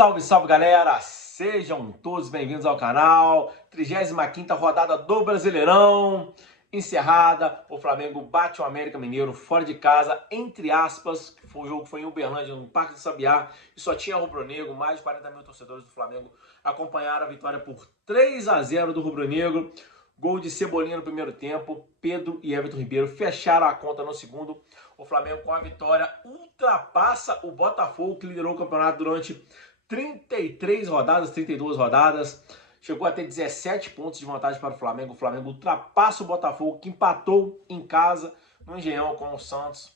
Salve, salve galera! Sejam todos bem-vindos ao canal. 35ª rodada do Brasileirão encerrada. O Flamengo bate o América Mineiro fora de casa, entre aspas. O jogo foi em Uberlândia, no Parque do Sabiá, e só tinha rubro-negro. Mais de 40 mil torcedores do Flamengo acompanharam a vitória por 3-0 do rubro-negro. Gol de Cebolinha no primeiro tempo, Pedro e Everton Ribeiro fecharam a conta no segundo. O Flamengo, com a vitória, ultrapassa o Botafogo, que liderou o campeonato durante 32 rodadas. Chegou a ter 17 pontos de vantagem para o Flamengo. O Flamengo ultrapassa o Botafogo, que empatou em casa no Engenhão com o Santos.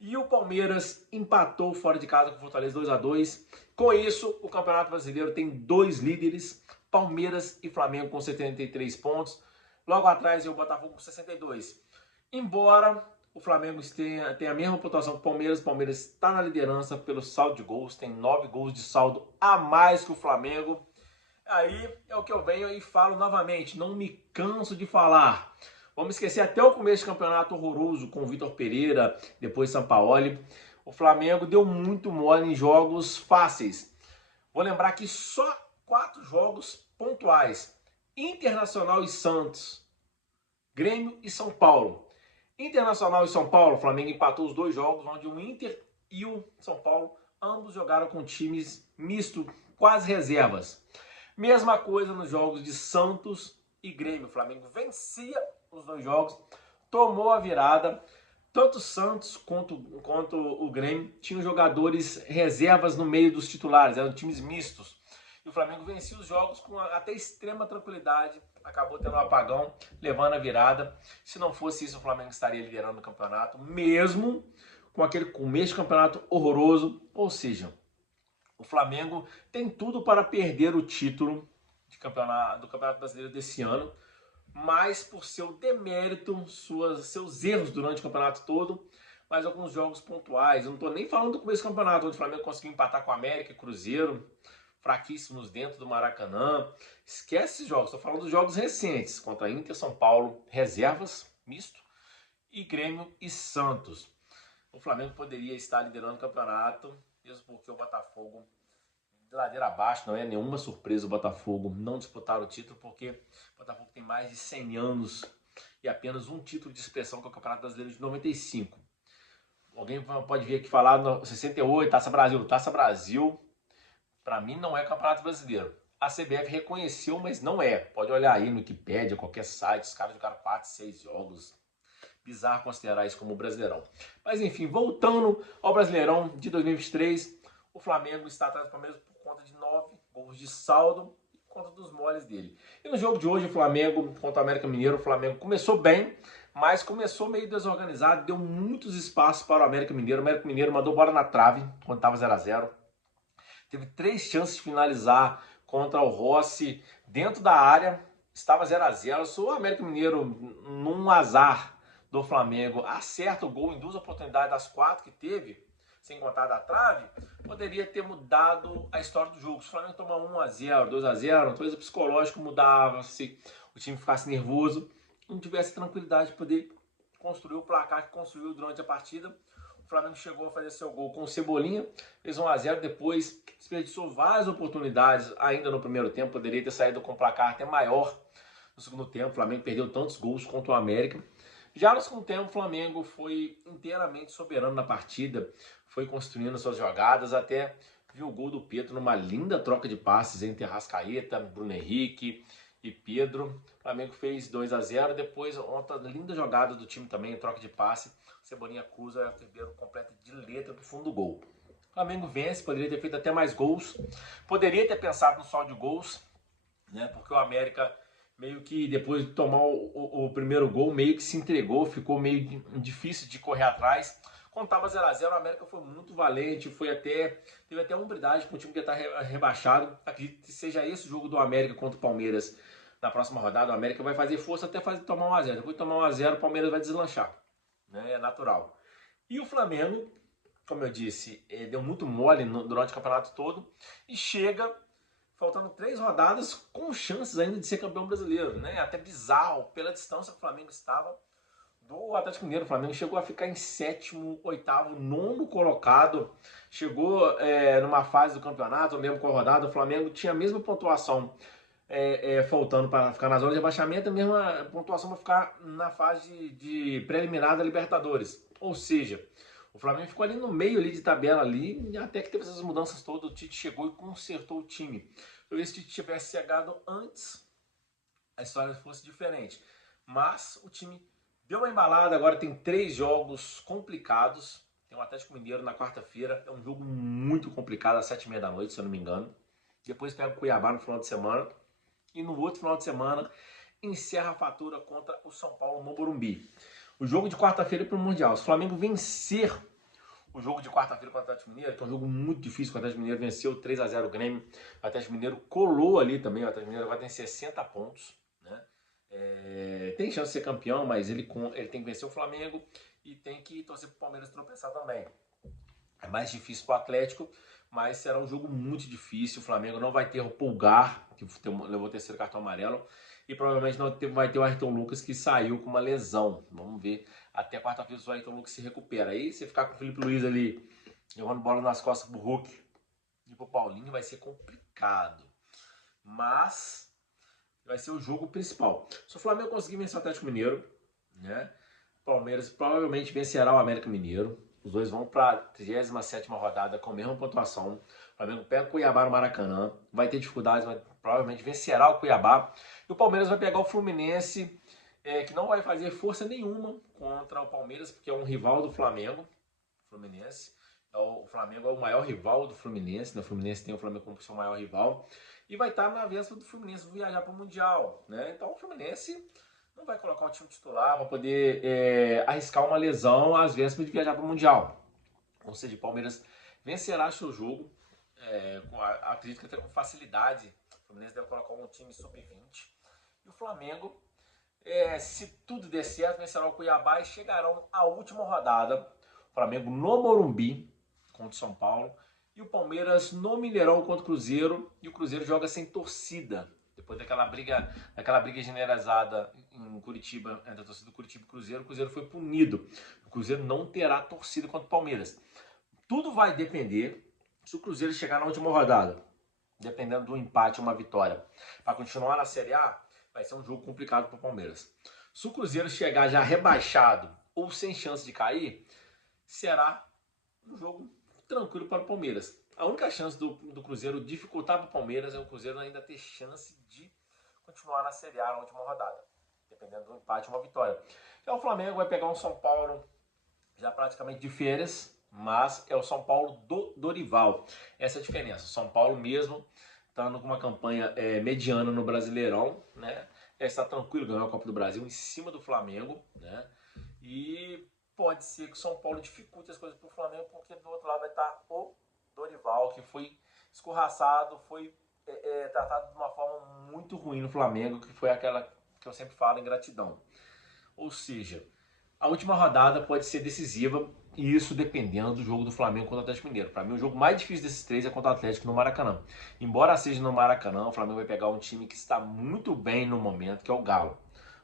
E o Palmeiras empatou fora de casa com o Fortaleza 2-2. Com isso, o Campeonato Brasileiro tem dois líderes, Palmeiras e Flamengo, com 73 pontos. Logo atrás, o Botafogo com 62. Embora o Flamengo tenha a mesma pontuação que o Palmeiras está na liderança pelo saldo de gols, tem 9 gols de saldo a mais que o Flamengo. Aí é o que eu venho e falo novamente, não me canso de falar. Vamos esquecer até o começo de campeonato horroroso com o Vitor Pereira, depois Sampaoli. O Flamengo deu muito mole em jogos fáceis. Vou lembrar que só 4 jogos pontuais. Internacional e Santos, Grêmio e São Paulo. Internacional e São Paulo, o Flamengo empatou os 2 jogos, onde o Inter e o São Paulo ambos jogaram com times mistos, quase reservas. Mesma coisa nos jogos de Santos e Grêmio. O Flamengo vencia os 2 jogos, tomou a virada. Tanto o Santos quanto o Grêmio tinham jogadores reservas no meio dos titulares, eram times mistos. E o Flamengo vencia os jogos com até extrema tranquilidade, acabou tendo um apagão, levando a virada. Se não fosse isso, o Flamengo estaria liderando o campeonato, mesmo com aquele começo de campeonato horroroso. Ou seja, o Flamengo tem tudo para perder o título do Campeonato Brasileiro desse ano, mas por seu demérito, seus erros durante o campeonato todo, mas alguns jogos pontuais. Eu não estou nem falando do começo do campeonato, onde o Flamengo conseguiu empatar com o América e Cruzeiro, fraquíssimos dentro do Maracanã. Esquece esses jogos, estou falando dos jogos recentes, contra Inter, São Paulo, reservas, misto, e Grêmio e Santos. O Flamengo poderia estar liderando o campeonato, mesmo porque o Botafogo, de ladeira abaixo, não é nenhuma surpresa o Botafogo não disputar o título, porque o Botafogo tem mais de 100 anos e apenas um título de expressão, que é o Campeonato Brasileiro de 95. Alguém pode vir aqui falar no 68, Taça Brasil. Taça Brasil, para mim, não é Campeonato Brasileiro. A CBF reconheceu, mas não é. Pode olhar aí no Wikipedia, qualquer site, os caras jogaram 4, 6 jogos. Bizarro considerar isso como Brasileirão. Mas enfim, voltando ao Brasileirão de 2023, o Flamengo está atrás do Palmeiras por conta de 9 gols de saldo e por conta dos moles dele. E no jogo de hoje, o Flamengo contra o América Mineiro, o Flamengo começou bem, mas começou meio desorganizado, deu muitos espaços para o América Mineiro. O América Mineiro mandou bola na trave quando estava 0-0. Teve 3 chances de finalizar contra o Rossi dentro da área. Estava 0-0. Se o América Mineiro, num azar do Flamengo, acerta o gol em 2 oportunidades das 4 que teve, sem contar da trave, poderia ter mudado a história do jogo. Se o Flamengo tomar 1-0, 2-0, uma coisa psicológica mudava, se o time ficasse nervoso, não tivesse tranquilidade de poder construir o placar que construiu durante a partida. O Flamengo chegou a fazer seu gol com o Cebolinha, fez 1-0, depois desperdiçou várias oportunidades ainda no primeiro tempo, poderia ter saído com um placar até maior no segundo tempo. O Flamengo perdeu tantos gols contra o América. Já no segundo tempo, o Flamengo foi inteiramente soberano na partida, foi construindo suas jogadas, até viu o gol do Pedro numa linda troca de passes entre Arrascaeta, Bruno Henrique e Pedro. O Flamengo fez 2-0, depois outra linda jogada do time também, troca de passe. Cebolinha cruza, o Ribeiro completa de letra para o fundo do gol. O Flamengo vence, poderia ter feito até mais gols, poderia ter pensado no saldo de gols, né? Porque o América, meio que depois de tomar o primeiro gol, meio que se entregou, ficou meio difícil de correr atrás. Quando estava 0-0, o América foi muito valente, teve até umbridade com o time que está rebaixado. Acredito que seja esse o jogo do América contra o Palmeiras na próxima rodada. O América vai fazer força até tomar 1-0. Depois de tomar 1-0, o Palmeiras vai deslanchar. É natural. E o Flamengo, como eu disse, deu muito mole durante o campeonato todo e chega faltando 3 rodadas com chances ainda de ser campeão brasileiro, né? Até bizarro, pela distância que o Flamengo estava do Atlético Mineiro. O Flamengo chegou a ficar em sétimo, oitavo, nono colocado. Chegou numa fase do campeonato, eu lembro qual rodada, o Flamengo tinha a mesma pontuação faltando para ficar na zona de rebaixamento, a mesma pontuação para ficar na fase de preliminar da Libertadores. Ou seja, o Flamengo ficou ali no meio ali de tabela ali, até que teve essas mudanças todas, o Tite chegou e consertou o time. Talvez se o Tite tivesse chegado antes, a história fosse diferente. Mas o time deu uma embalada, agora tem 3 jogos complicados. Tem o Atlético Mineiro na quarta-feira, é um jogo muito complicado, às 7h30 da noite, se eu não me engano. Depois pega o Cuiabá no final de semana. E no outro final de semana, encerra a fatura contra o São Paulo no Morumbi. O jogo de quarta-feira é para o Mundial. Se o Flamengo vencer o jogo de quarta-feira contra o Atlético Mineiro, que é um jogo muito difícil, o Atlético Mineiro venceu 3-0 o Grêmio, o Atlético Mineiro colou ali também, o Atlético Mineiro vai ter 60 pontos, né? Tem chance de ser campeão, mas ele tem que vencer o Flamengo e tem que torcer para o Palmeiras tropeçar também. É mais difícil para o Atlético, mas será um jogo muito difícil. O Flamengo não vai ter o Pulgar, que levou o terceiro cartão amarelo, e provavelmente não vai ter o Ayrton Lucas, que saiu com uma lesão. Vamos ver até quarta-feira se o Ayrton Lucas se recupera. Aí você ficar com o Felipe Luiz ali, levando bola nas costas pro Hulk e pro Paulinho, vai ser complicado. Mas vai ser o jogo principal. Se o Flamengo conseguir vencer o Atlético Mineiro, né, o Palmeiras provavelmente vencerá o América Mineiro. Os dois vão para a 37ª rodada com a mesma pontuação. O Flamengo pega o Cuiabá no Maracanã. Vai ter dificuldades, mas provavelmente vencerá o Cuiabá. E o Palmeiras vai pegar o Fluminense, que não vai fazer força nenhuma contra o Palmeiras, porque é um rival do Flamengo. Fluminense. O Flamengo é o maior rival do Fluminense. Né? O Fluminense tem o Flamengo como seu maior rival. E vai estar na véspera do Fluminense viajar para o Mundial. Né? Então o Fluminense não vai colocar o time titular para poder arriscar uma lesão às vésperas de viajar para o Mundial. Ou seja, o Palmeiras vencerá seu jogo, acredito que até com facilidade. O Fluminense deve colocar um time sub-20. E o Flamengo, se tudo der certo, vencerá o Cuiabá e chegarão à última rodada. O Flamengo no Morumbi, contra o São Paulo. E o Palmeiras no Mineirão contra o Cruzeiro. E o Cruzeiro joga sem torcida. Depois daquela briga generalizada em Curitiba, entre a torcida do Curitiba e o Cruzeiro foi punido. O Cruzeiro não terá torcida contra o Palmeiras. Tudo vai depender se o Cruzeiro chegar na última rodada. Dependendo do empate ou uma vitória. Para continuar na Série A, vai ser um jogo complicado para o Palmeiras. Se o Cruzeiro chegar já rebaixado ou sem chance de cair, será um jogo tranquilo para o Palmeiras. A única chance do Cruzeiro dificultar para o Palmeiras é o Cruzeiro ainda ter chance de continuar na Série A na última rodada, dependendo do empate ou uma vitória. Então o Flamengo vai pegar um São Paulo já praticamente de férias, mas é o São Paulo do Dorival. Essa é a diferença. O São Paulo mesmo estando com uma campanha mediana no Brasileirão, né? Está tranquilo, ganhou a Copa do Brasil em cima do Flamengo, né? E pode ser que o São Paulo dificulte as coisas para o Flamengo, porque do outro lado vai estar o Dorival, que foi escorraçado, foi tratado de uma forma muito ruim no Flamengo, que foi aquela que eu sempre falo, ingratidão. Ou seja, a última rodada pode ser decisiva, e isso dependendo do jogo do Flamengo contra o Atlético Mineiro. Para mim, o jogo mais difícil desses 3 é contra o Atlético no Maracanã. Embora seja no Maracanã, o Flamengo vai pegar um time que está muito bem no momento, que é o Galo.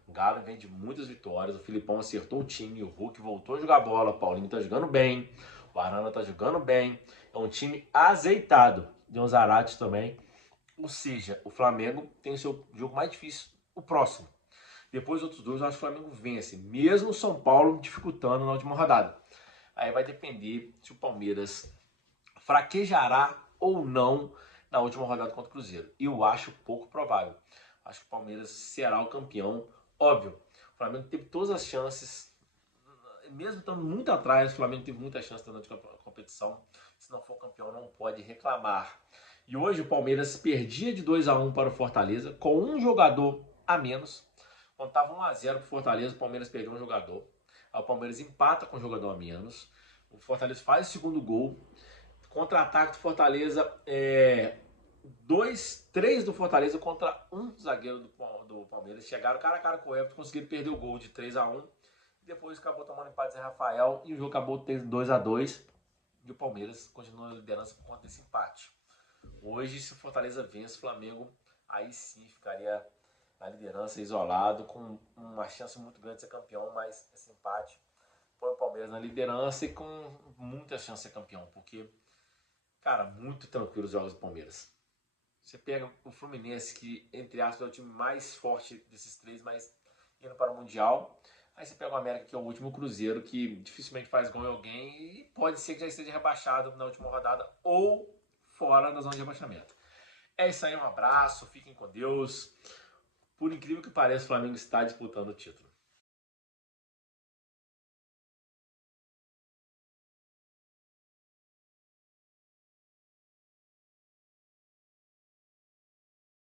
O Galo vem de muitas vitórias, o Filipão acertou o time, o Hulk voltou a jogar bola, o Paulinho tá jogando bem, o Arana tá jogando bem. É um time azeitado, de um Zarate também. Ou seja, o Flamengo tem o seu jogo mais difícil, o próximo. Depois outros dois, eu acho que o Flamengo vence, mesmo o São Paulo dificultando na última rodada. Aí vai depender se o Palmeiras fraquejará ou não na última rodada contra o Cruzeiro. E eu acho pouco provável. Acho que o Palmeiras será o campeão. Óbvio, o Flamengo teve todas as chances, mesmo estando muito atrás, o Flamengo teve muita chance durante a competição. Se não for campeão, não pode reclamar. E hoje o Palmeiras perdia de 2-1 para o Fortaleza, com um jogador a menos. Quando estava 1-0 para o Fortaleza, o Palmeiras perdeu um jogador. Aí o Palmeiras empata com um jogador a menos. O Fortaleza faz o segundo gol. Contra-ataque do Fortaleza, 3 do Fortaleza contra um zagueiro do Palmeiras. Chegaram cara a cara com o Everton, conseguiram perder o gol de 3-1. Depois acabou tomando empate Zé Rafael e o jogo acabou 2-2. E o Palmeiras continua na liderança por conta desse empate. Hoje, se o Fortaleza vence o Flamengo, aí sim ficaria na liderança, isolado, com uma chance muito grande de ser campeão, mas esse empate põe o Palmeiras na liderança e com muita chance de ser campeão, porque, cara, muito tranquilo os jogos do Palmeiras. Você pega o Fluminense, que, entre aspas, é o time mais forte desses três, mas indo para o Mundial. Aí você pega o América, que é o último Cruzeiro, que dificilmente faz gol em alguém e pode ser que já esteja rebaixado na última rodada ou fora da zona de rebaixamento. É isso aí, um abraço, fiquem com Deus. Por incrível que pareça, o Flamengo está disputando o título.